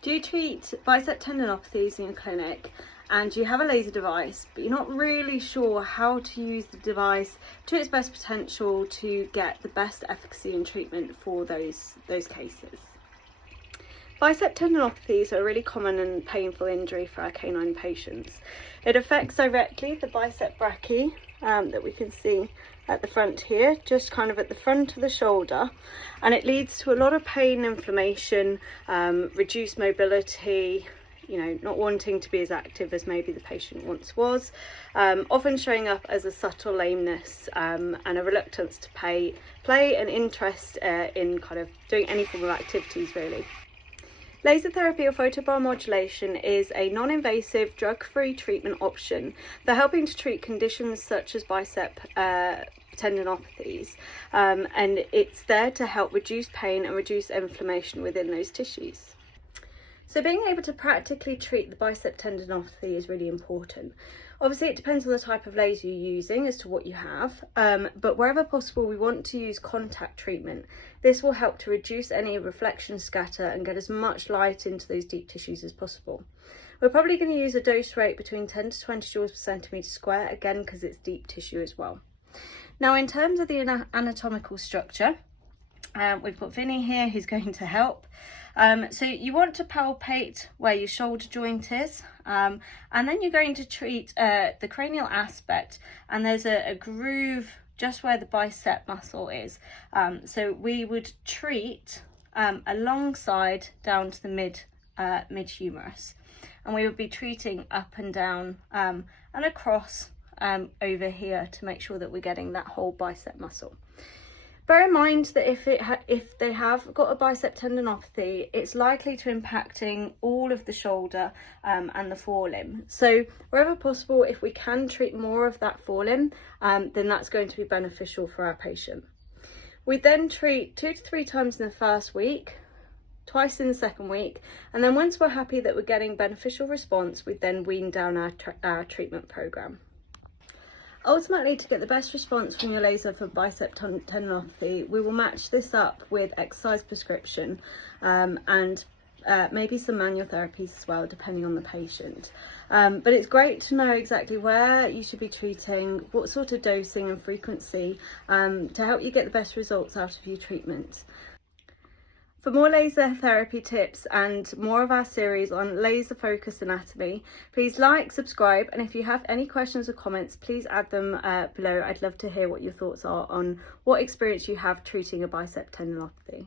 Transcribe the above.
Do you treat bicep tendinopathies in your clinic and you have a laser device, but you're not really sure how to use the device to its best potential to get the best efficacy and treatment for those cases? Bicep tendinopathies are a really common and painful injury for our canine patients. It affects directly the bicep brachii that we can see at the front here, just kind of at the front of the shoulder, and it leads to a lot of pain, inflammation, reduced mobility, not wanting to be as active as maybe the patient once was, often showing up as a subtle lameness and a reluctance to play and interest in kind of doing any form of activities really. Laser therapy or photobiomodulation is a non-invasive, drug-free treatment option for helping to treat conditions such as bicep tendinopathies, and it's there to help reduce pain and reduce inflammation within those tissues. So being able to practically treat the bicep tendinopathy is really important. Obviously it depends on the type of laser you're using as to what you have, but wherever possible we want to use contact treatment. This will help to reduce any reflection scatter and get as much light into those deep tissues as possible. We're probably going to use a dose rate between 10 to 20 joules per centimetre square, again because it's deep tissue as well. Now in terms of the anatomical structure, we've got Vinny here who's going to help. So you want to palpate where your shoulder joint is, and then you're going to treat the cranial aspect, and there's a groove just where the bicep muscle is. So we would treat alongside down to the mid-humerus, and we would be treating up and down and across over here to make sure that we're getting that whole bicep muscle. Bear in mind that if they have got a bicep tendinopathy, it's likely to impacting all of the shoulder and the forelimb. So wherever possible, if we can treat more of that forelimb, then that's going to be beneficial for our patient. We then treat 2 to 3 times in the first week, twice in the second week, and then once we're happy that we're getting beneficial response, we then wean down our treatment program. Ultimately, to get the best response from your laser for bicep tendinopathy, we will match this up with exercise prescription and maybe some manual therapies as well, depending on the patient. But it's great to know exactly where you should be treating, what sort of dosing and frequency to help you get the best results out of your treatment. For more laser therapy tips and more of our series on laser focused anatomy, please like, subscribe, and if you have any questions or comments, please add them below. I'd love to hear what your thoughts are on what experience you have treating a bicep tendinopathy.